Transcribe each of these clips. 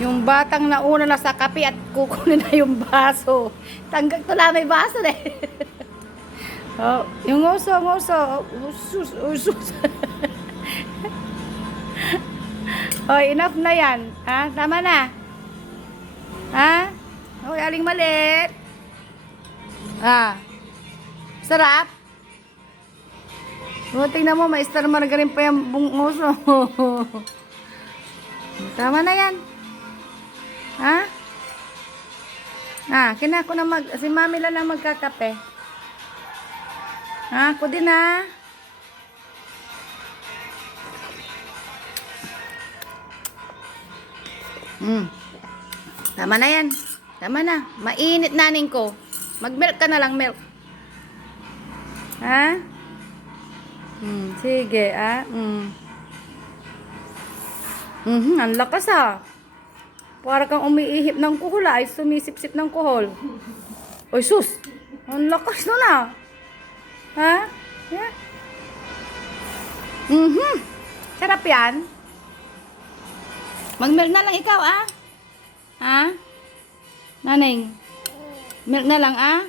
Yung batang nauna na sa kape at kukunin na yung baso. Tanggag to lang may baso na eh. Oh, yung uso. Usus, usus. Oh, enough na yan. Ha? Tama na. Ha? Oh, aling maliit. Ah. Sarap? Oh, tingnan mo, may star margarine pa yung bungoso. Tama na yan. Ha? Ah, kinako na si mami lang na magkakape. Ha, ako din ha. Tama na yan. Tama na. Mainit naning ko. Mag-milk ka na lang, milk. Ha? Sige, ah. Ang lakas ha. Para kang umiihip ng kuhol ay sumisip-sip ng kuhol. Oy sus. Ang lakas nun ah. Ha? Yeah. Sarap yan. Mag-milk na lang ikaw ah. Ha? Naning. Milk na lang ah.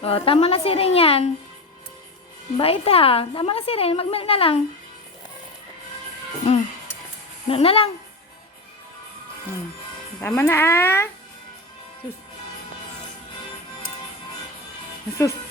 Oh, tama na si Ring yan. Bait ha. Tama na si Ring. Mag-milk na lang. Milk na lang. Tama na ah. Sus. Sus.